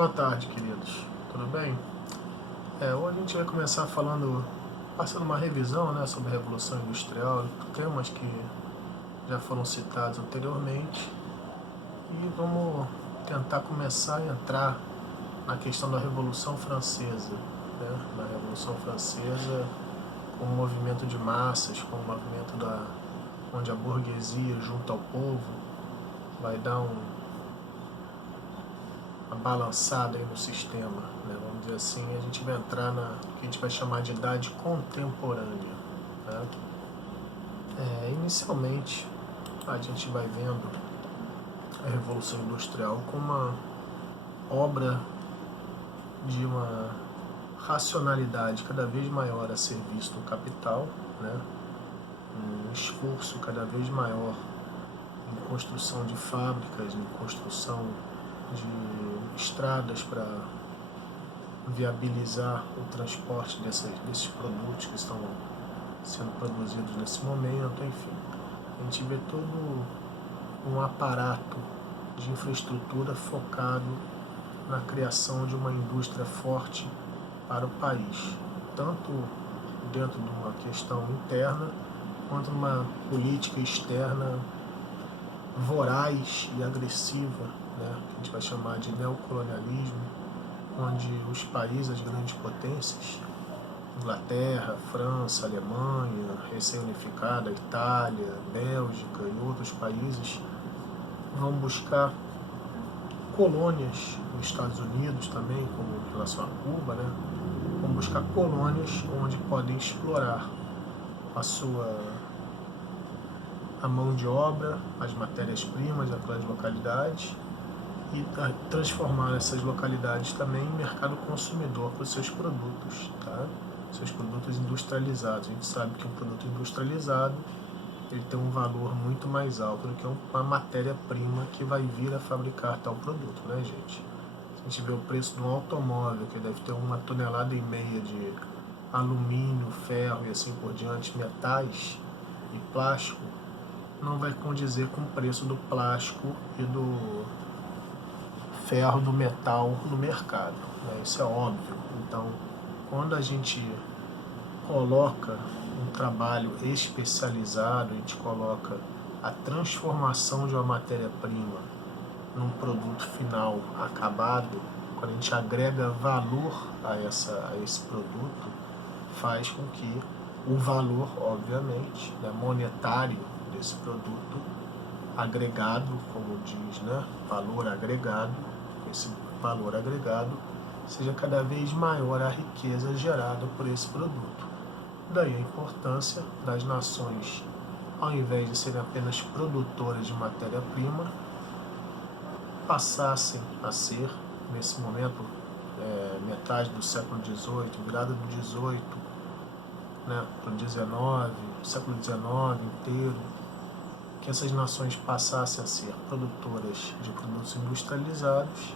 Boa tarde, queridos. Tudo bem? Hoje a gente vai começar passando uma revisão, né, sobre a Revolução Industrial, temas que já foram citados anteriormente, e vamos tentar começar a entrar na questão da Revolução Francesa, né, na Revolução Francesa como um movimento de massas, como um movimento onde a burguesia junto ao povo vai dar uma balançada aí no sistema, né? Vamos dizer assim, a gente vai entrar na que a gente vai chamar de idade contemporânea, né? Inicialmente, a gente vai vendo a Revolução Industrial como uma obra de uma racionalidade cada vez maior a serviço do capital, né? Um esforço cada vez maior em construção de fábricas, em construção de estradas para viabilizar o transporte desses produtos que estão sendo produzidos nesse momento, enfim. A gente vê todo um aparato de infraestrutura focado na criação de uma indústria forte para o país, tanto dentro de uma questão interna, quanto numa política externa voraz e agressiva, né, que a gente vai chamar de neocolonialismo, onde os países, as grandes potências, Inglaterra, França, Alemanha, recém-unificada, Itália, Bélgica e outros países, vão buscar colônias nos Estados Unidos também, como em relação a Cuba, né, vão buscar colônias onde podem explorar a mão de obra, as matérias-primas daquelas localidades e transformar essas localidades também em mercado consumidor para os seus produtos, tá? Seus produtos industrializados. A gente sabe que um produto industrializado ele tem um valor muito mais alto do que uma matéria-prima que vai vir a fabricar tal produto, né, gente? Se a gente vê o preço de um automóvel, que deve ter 1,5 toneladas de alumínio, ferro e assim por diante, metais e plástico, não vai condizer com o preço do plástico e do ferro, do metal no mercado, né? Isso é óbvio. Então, quando a gente coloca um trabalho especializado, a gente coloca a transformação de uma matéria-prima num produto final acabado, quando a gente agrega valor a esse produto, faz com que o valor, obviamente, né, monetário desse produto agregado, como diz, né, valor agregado, esse valor agregado seja cada vez maior a riqueza gerada por esse produto. Daí a importância das nações, ao invés de serem apenas produtoras de matéria-prima, passassem a ser, nesse momento, metade do século XVIII, virada do XVIII, né, para o XIX, século XIX inteiro, que essas nações passassem a ser produtoras de produtos industrializados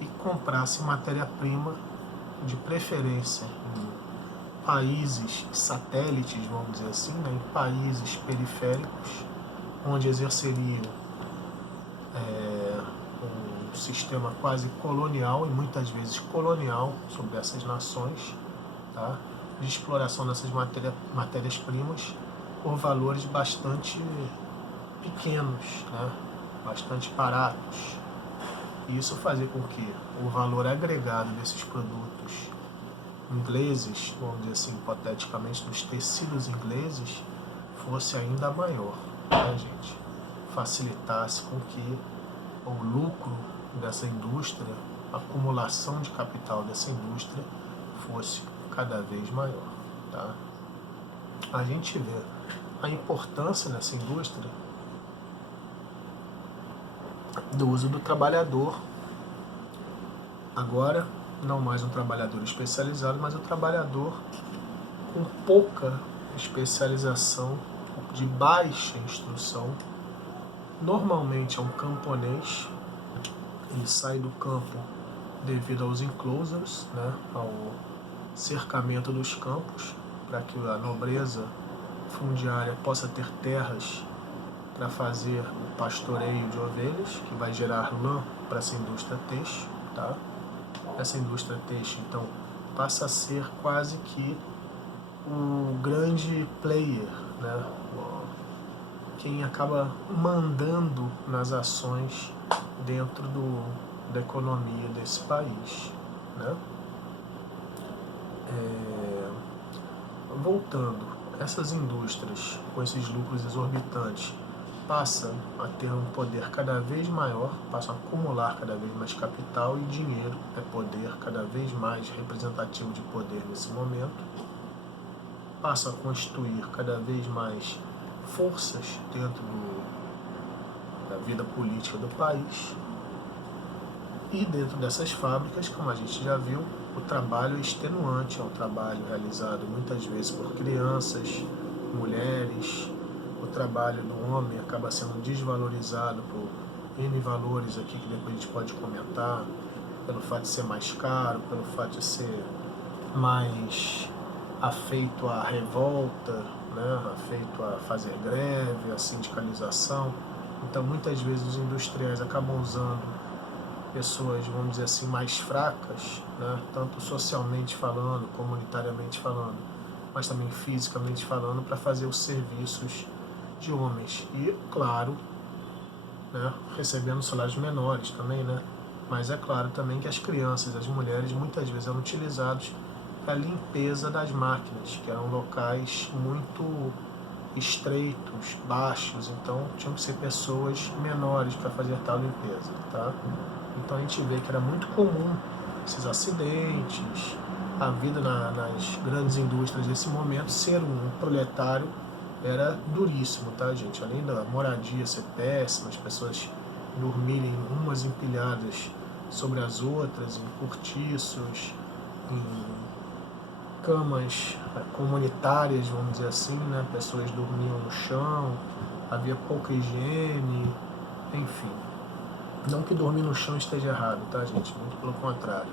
e comprassem matéria-prima, de preferência em países satélites, vamos dizer assim, né, em países periféricos, onde exerceriam um sistema quase colonial, e muitas vezes colonial, sobre essas nações, tá, de exploração dessas matérias-primas por valores bastante pequenos, né, bastante baratos. E isso fazia com que o valor agregado desses produtos ingleses, vamos dizer assim, hipoteticamente, dos tecidos ingleses, fosse ainda maior, né, gente? Facilitasse com que o lucro dessa indústria, a acumulação de capital dessa indústria fosse cada vez maior, tá? A gente vê a importância nessa indústria do uso do trabalhador, agora não mais um trabalhador especializado, mas um trabalhador com pouca especialização, de baixa instrução. Normalmente é um camponês, ele sai do campo devido aos enclosures, né, ao cercamento dos campos, para que a nobreza fundiária possa ter terras para fazer o pastoreio de ovelhas, que vai gerar lã para essa indústria têxtil, tá? Essa indústria têxtil, então, passa a ser quase que o grande player, né? Quem acaba mandando nas ações dentro da economia desse país, né? Voltando, essas indústrias com esses lucros exorbitantes passam a ter um poder cada vez maior, passam a acumular cada vez mais capital, e dinheiro é poder cada vez mais representativo de poder nesse momento, passa a constituir cada vez mais forças dentro da vida política do país, e dentro dessas fábricas, como a gente já viu, o trabalho é extenuante, é um trabalho realizado muitas vezes por crianças, mulheres. O trabalho do homem acaba sendo desvalorizado por N valores aqui que depois a gente pode comentar, pelo fato de ser mais caro, pelo fato de ser mais afeito à revolta, né? Afeito a fazer greve, a sindicalização. Então muitas vezes os industriais acabam usando pessoas, vamos dizer assim, mais fracas, né? Tanto socialmente falando, comunitariamente falando, mas também fisicamente falando, para fazer os serviços de homens. E, claro, né, recebendo salários menores também, né? Mas é claro também que as crianças, as mulheres, muitas vezes eram utilizados para a limpeza das máquinas, que eram locais muito estreitos, baixos, então tinham que ser pessoas menores para fazer tal limpeza, tá? Então a gente vê que era muito comum esses acidentes, a vida nas grandes indústrias nesse momento, ser um proletário era duríssimo, tá, gente? Além da moradia ser péssima, as pessoas dormirem umas empilhadas sobre as outras, em cortiços, em camas comunitárias, vamos dizer assim, né? Pessoas dormiam no chão, havia pouca higiene, enfim. Não que dormir no chão esteja errado, tá, gente? Muito pelo contrário.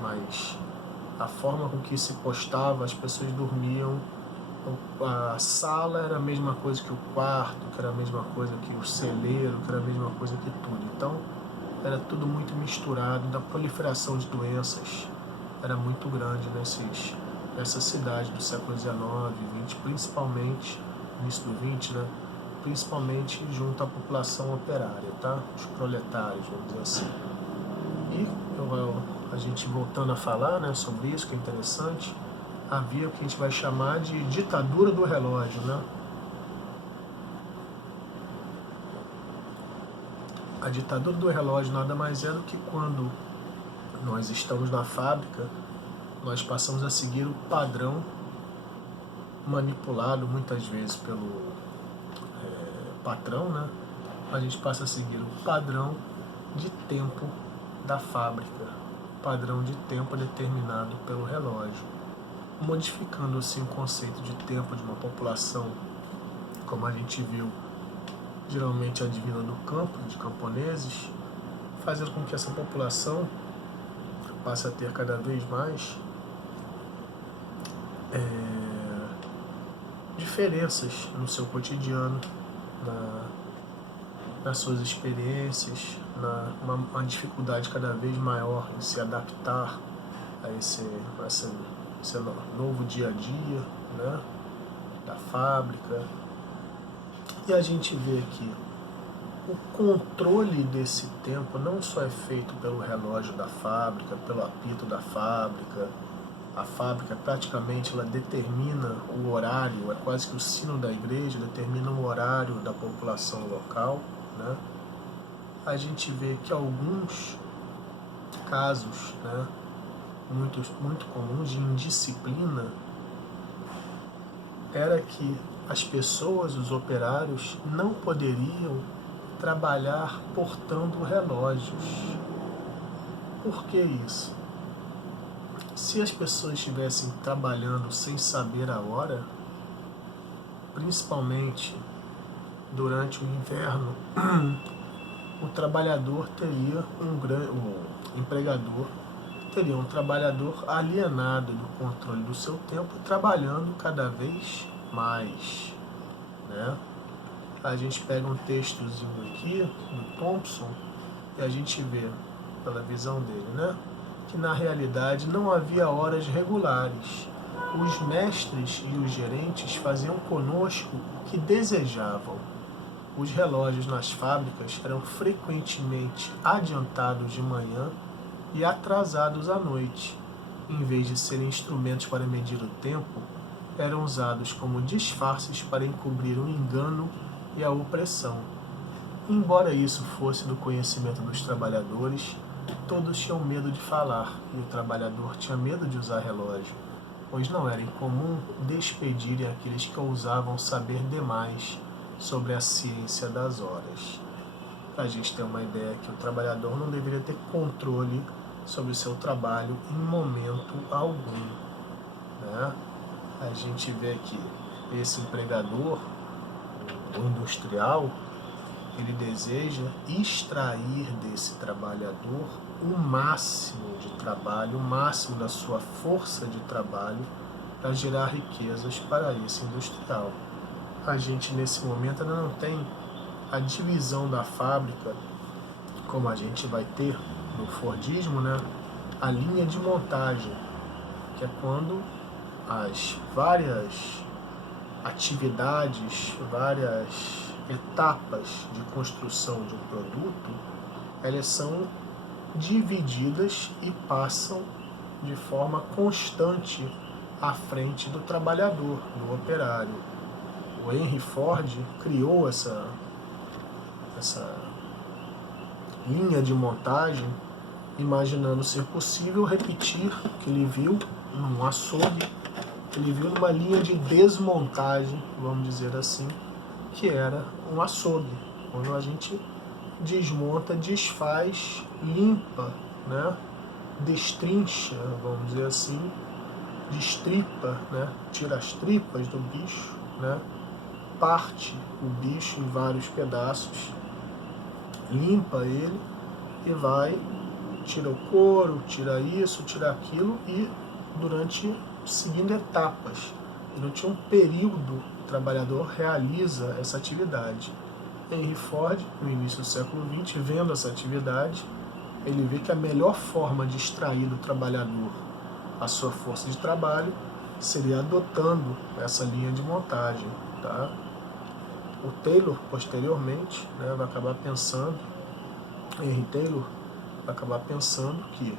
Mas a forma com que se postava, as pessoas dormiam, a sala era a mesma coisa que o quarto, que era a mesma coisa que o celeiro, que era a mesma coisa que tudo. Então, era tudo muito misturado, da proliferação de doenças era muito grande nessas cidades do século XIX, XX, principalmente, início do XX, né? Principalmente junto à população operária, tá? Os proletários, vamos dizer assim. E a gente voltando a falar, né, sobre isso, que é interessante, havia o que a gente vai chamar de ditadura do relógio, né? A ditadura do relógio nada mais é do que quando nós estamos na fábrica, nós passamos a seguir o padrão manipulado muitas vezes pelo patrão, né? A gente passa a seguir o padrão de tempo da fábrica, padrão de tempo determinado pelo relógio, modificando assim o conceito de tempo de uma população, como a gente viu, geralmente advinda do campo, de camponeses, fazendo com que essa população passe a ter cada vez mais diferenças no seu cotidiano, nas suas experiências, uma dificuldade cada vez maior em se adaptar a esse novo dia a dia, né, da fábrica. E a gente vê que o controle desse tempo não só é feito pelo relógio da fábrica, pelo apito da fábrica. A fábrica praticamente ela determina o horário, é quase que o sino da igreja, determina o horário da população local, né? A gente vê que alguns casos, né, muito comuns de indisciplina era que as pessoas, os operários, não poderiam trabalhar portando relógios. Por que isso? Se as pessoas estivessem trabalhando sem saber a hora, principalmente durante o inverno, o trabalhador teria o empregador teria um trabalhador alienado do controle do seu tempo, trabalhando cada vez mais, né? A gente pega um textozinho aqui do Thompson e a gente vê pela visão dele, né? Que na realidade não havia horas regulares. Os mestres e os gerentes faziam conosco o que desejavam. Os relógios nas fábricas eram frequentemente adiantados de manhã e atrasados à noite. Em vez de serem instrumentos para medir o tempo, eram usados como disfarces para encobrir o engano e a opressão. Embora isso fosse do conhecimento dos trabalhadores, todos tinham medo de falar, e o trabalhador tinha medo de usar relógio, pois não era incomum despedirem aqueles que ousavam saber demais sobre a ciência das horas. Para a gente ter uma ideia que o trabalhador não deveria ter controle sobre o seu trabalho em momento algum, né? A gente vê que esse empregador, o industrial, ele deseja extrair desse trabalhador o máximo de trabalho, o máximo da sua força de trabalho para gerar riquezas para esse industrial. A gente nesse momento ainda não tem a divisão da fábrica, como a gente vai ter no Fordismo, né? A linha de montagem, que é quando as várias atividades, várias etapas de construção de um produto, elas são divididas e passam de forma constante à frente do trabalhador, do operário. O Henry Ford criou essa linha de montagem, imaginando ser possível repetir o que ele viu num açougue, ele viu numa linha de desmontagem, vamos dizer assim, que era um açougue, quando a gente desmonta, desfaz, limpa, né? Destrincha, vamos dizer assim, destripa, né? Tira as tripas do bicho, né? Parte o bicho em vários pedaços, limpa ele e vai, tira o couro, tira isso, tira aquilo, e seguindo etapas, durante um período, o trabalhador realiza essa atividade. Henry Ford, no início do século XX, vendo essa atividade, ele vê que a melhor forma de extrair do trabalhador a sua força de trabalho seria adotando essa linha de montagem, tá? O Taylor, posteriormente, né, vai acabar pensando, Henry Taylor vai acabar pensando que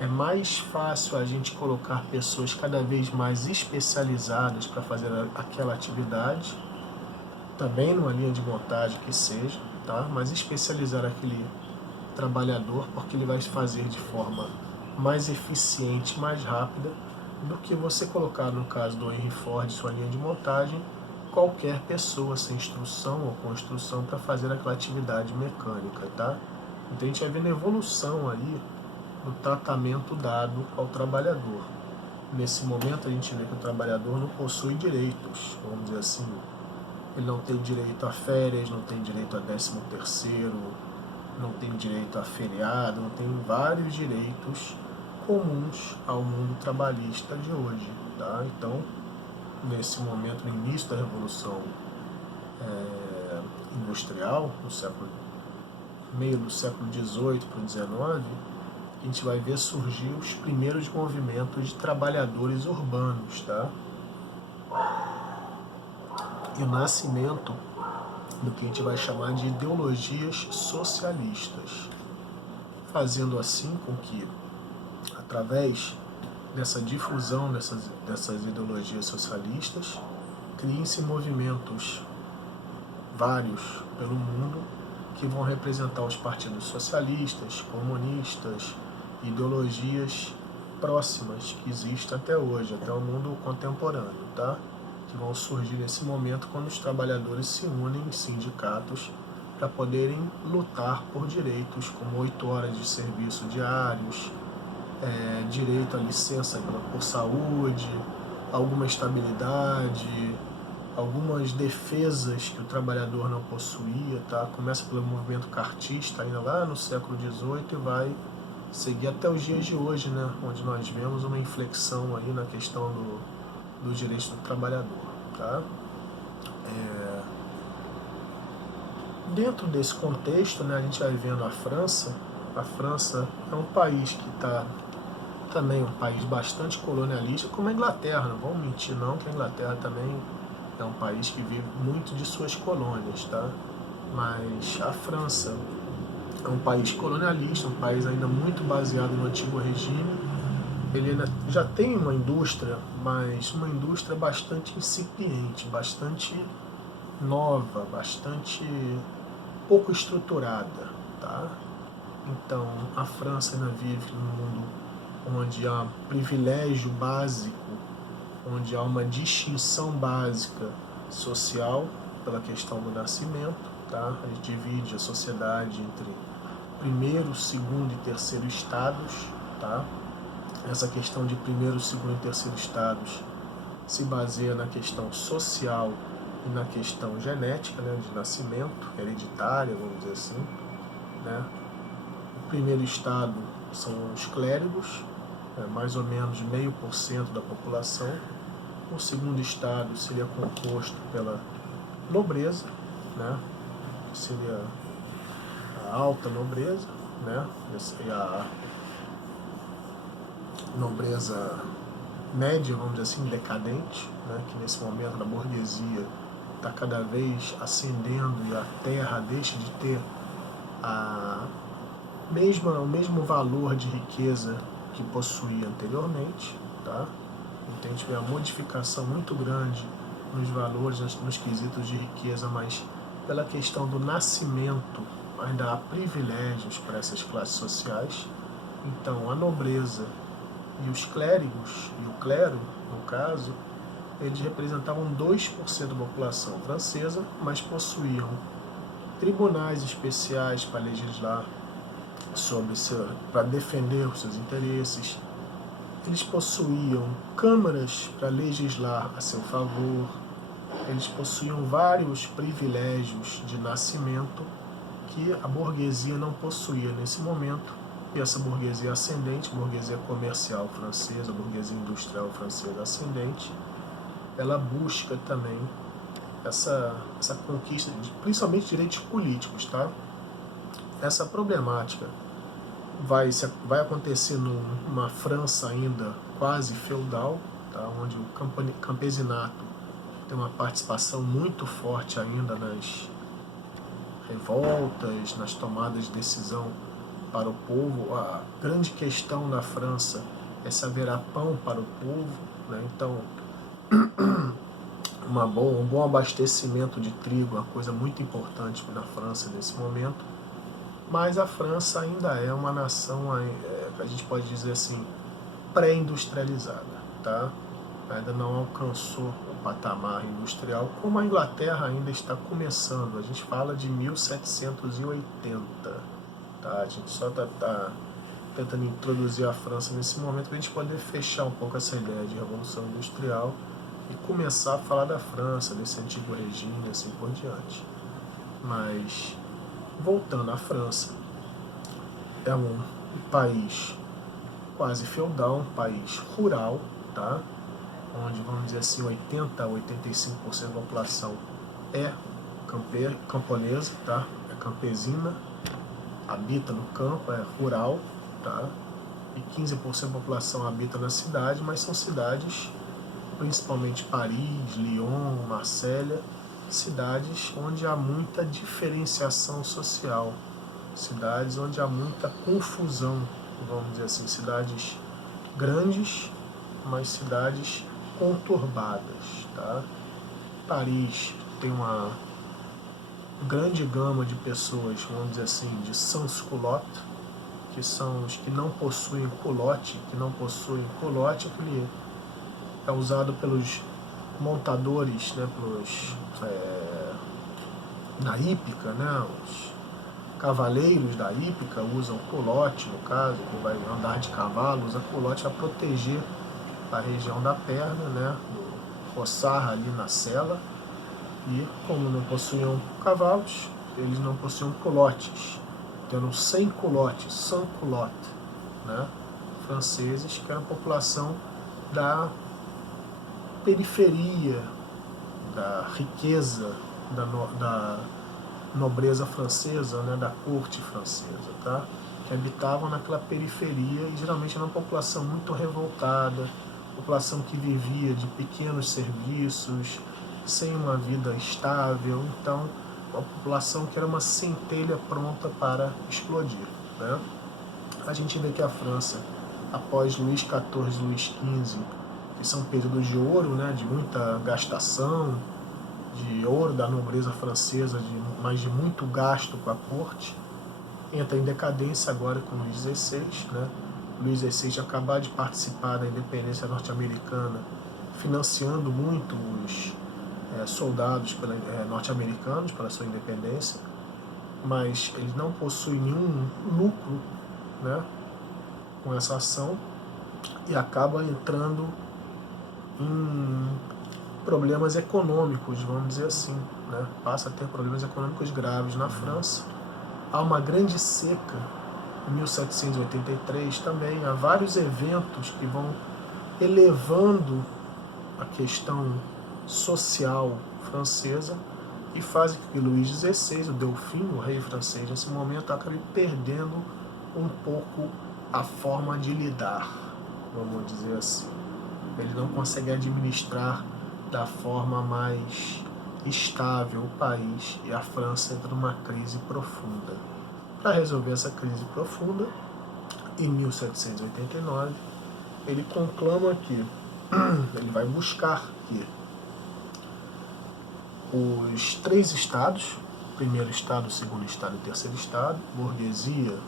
é mais fácil a gente colocar pessoas cada vez mais especializadas para fazer aquela atividade, também numa linha de montagem que seja, tá? Mas especializar aquele trabalhador, porque ele vai fazer de forma mais eficiente, mais rápida, do que você colocar, no caso do Henry Ford, sua linha de montagem, qualquer pessoa sem instrução ou com instrução para fazer aquela atividade mecânica, tá? Então a gente vai vendo evolução aí no tratamento dado ao trabalhador. Nesse momento a gente vê que o trabalhador não possui direitos, vamos dizer assim, ele não tem direito a férias, não tem direito a 13º, não tem direito a feriado, não tem vários direitos comuns ao mundo trabalhista de hoje, tá? Então, nesse momento, no início da Revolução Industrial, meio do século XVIII para o XIX, a gente vai ver surgir os primeiros movimentos de trabalhadores urbanos, tá? E o nascimento do que a gente vai chamar de ideologias socialistas, fazendo assim com que, através dessa difusão dessas ideologias socialistas, criem-se movimentos vários pelo mundo que vão representar os partidos socialistas, comunistas, ideologias próximas que existem até hoje, até o mundo contemporâneo, tá? Que vão surgir nesse momento quando os trabalhadores se unem em sindicatos para poderem lutar por direitos como 8 horas de serviço diários, direito à licença por saúde, alguma estabilidade, algumas defesas que o trabalhador não possuía, tá? Começa pelo movimento cartista, ainda lá no século XVIII, e vai seguir até os dias de hoje, né? Onde nós vemos uma inflexão aí na questão dos direitos do trabalhador, tá? Dentro desse contexto, né, a gente vai vendo a França A França é um país que está também um país bastante colonialista, como a Inglaterra, não vamos mentir não, que a Inglaterra também é um país que vive muito de suas colônias, tá? Mas a França é um país colonialista, um país ainda muito baseado no antigo regime. Ele ainda já tem uma indústria, mas uma indústria bastante incipiente, bastante nova, bastante pouco estruturada, tá? Então, a França ainda vive num mundo onde há privilégio básico, onde há uma distinção básica social pela questão do nascimento, tá? A gente divide a sociedade entre primeiro, segundo e terceiro estados, tá? Essa questão de primeiro, segundo e terceiro estados se baseia na questão social e na questão genética, né, de nascimento, hereditária, vamos dizer assim, né? O primeiro estado são os clérigos, mais ou menos 0,5% da população. O segundo estado seria composto pela nobreza, né, que seria a alta nobreza, né, e a nobreza média, vamos dizer assim, decadente, né, que nesse momento a burguesia está cada vez ascendendo e a terra deixa de ter o mesmo valor de riqueza que possuía anteriormente, tá? Então a gente vê a modificação muito grande nos valores, nos quesitos de riqueza, mas pela questão do nascimento ainda há privilégios para essas classes sociais. Então a nobreza e os clérigos, e o clero, no caso, eles representavam 2% da população francesa, mas possuíam tribunais especiais para legislar para defender os seus interesses. Eles possuíam câmaras para legislar a seu favor. Eles possuíam vários privilégios de nascimento que a burguesia não possuía nesse momento. E essa burguesia ascendente, burguesia comercial francesa, burguesia industrial francesa ascendente, ela busca também essa conquista, principalmente direitos políticos, tá? Essa problemática vai acontecer numa França ainda quase feudal, tá? Onde o campesinato tem uma participação muito forte ainda nas revoltas, nas tomadas de decisão para o povo. A grande questão da França é se haverá pão para o povo, né? Então, um bom abastecimento de trigo é uma coisa muito importante na França nesse momento. Mas a França ainda é uma nação, a gente pode dizer assim, pré-industrializada, tá? Ainda não alcançou o patamar industrial, como a Inglaterra ainda está começando. A gente fala de 1780, tá? A gente só está tentando introduzir a França nesse momento para a gente poder fechar um pouco essa ideia de revolução industrial e começar a falar da França, desse antigo regime e assim por diante. Mas, voltando à França, é um país quase feudal, um país rural, tá? Onde, vamos dizer assim, 80 a 85% da população é camponesa, tá? É campesina, habita no campo, é rural, tá? E 15% da população habita na cidade, mas são cidades, principalmente Paris, Lyon, Marselha, cidades onde há muita diferenciação social, cidades onde há muita confusão, vamos dizer assim, cidades grandes, mas cidades conturbadas, tá? Paris tem uma grande gama de pessoas, vamos dizer assim, de sans-culottes, que são os que não possuem culotte, aquele é usado pelos montadores, né, na hípica, né, os cavaleiros da hípica usam culotte, no caso, que vai andar de cavalo, usa culotte para proteger a região da perna, né, do roçar ali na sela. E como não possuíam cavalos, eles não possuíam culottes, tendo 100 culottes, sans culotte, né, franceses, que era a população da periferia, da riqueza, da nobreza francesa, né, da corte francesa, tá? que habitavam naquela periferia e geralmente era uma população muito revoltada, população que vivia de pequenos serviços, sem uma vida estável, então uma população que era uma centelha pronta para explodir, né? A gente vê que a França, após Luís XIV e Luís XV, que são períodos de ouro, né, de muita gastação, de ouro da nobreza francesa, mas de muito gasto com a corte, entra em decadência agora com Luís XVI, né? Luís XVI acabar de participar da independência norte-americana, financiando muito os soldados norte-americanos para sua independência, mas ele não possui nenhum lucro, né, com essa ação e acaba entrando em problemas econômicos, vamos dizer assim, né? Passa a ter problemas econômicos graves na França. Há uma grande seca em 1783 também, há vários eventos que vão elevando a questão social francesa e fazem com que Luís XVI, o Delfim, o rei francês, nesse momento acabe perdendo um pouco a forma de lidar, vamos dizer assim. Ele não consegue administrar da forma mais estável o país e a França entra numa crise profunda. Para resolver essa crise profunda, em 1789, ele conclama que ele vai buscar que os 3 estados, primeiro estado, segundo estado e terceiro estado, burguesia,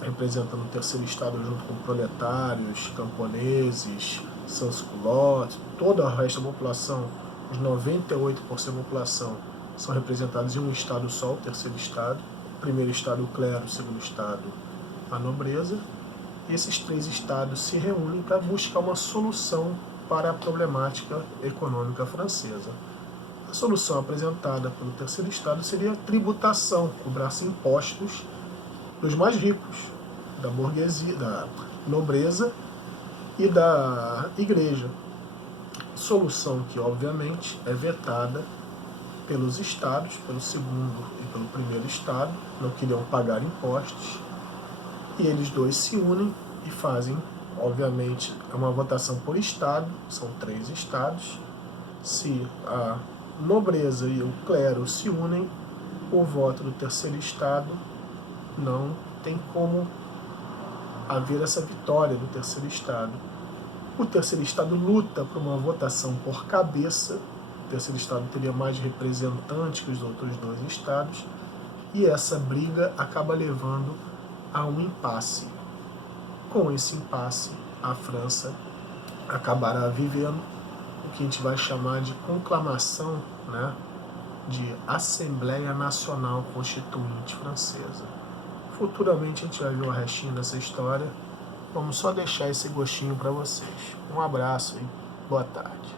representando o terceiro estado junto com proletários, camponeses, sans-culottes, toda a resto da população, os 98% da população são representados em um estado só, o terceiro estado, primeiro estado o clero, segundo estado a nobreza, e esses 3 estados se reúnem para buscar uma solução para a problemática econômica francesa. A solução apresentada pelo terceiro estado seria a tributação, cobrar-se impostos dos mais ricos, da burguesia, da nobreza e da igreja. Solução que, obviamente, é vetada pelos estados, pelo segundo e pelo primeiro estado, não queriam pagar impostos, e eles dois se unem e fazem, obviamente, uma votação por estado, são 3 estados. Se a nobreza e o clero se unem, o voto do terceiro estado não tem como haver essa vitória do terceiro estado. O terceiro estado luta por uma votação por cabeça, o terceiro estado teria mais representantes que os outros 2 estados, e essa briga acaba levando a um impasse. Com esse impasse, a França acabará vivendo o que a gente vai chamar de conclamação, né, de Assembleia Nacional Constituinte Francesa. Futuramente a gente vai ver o restinho dessa história. Vamos só deixar esse gostinho para vocês. Um abraço e boa tarde.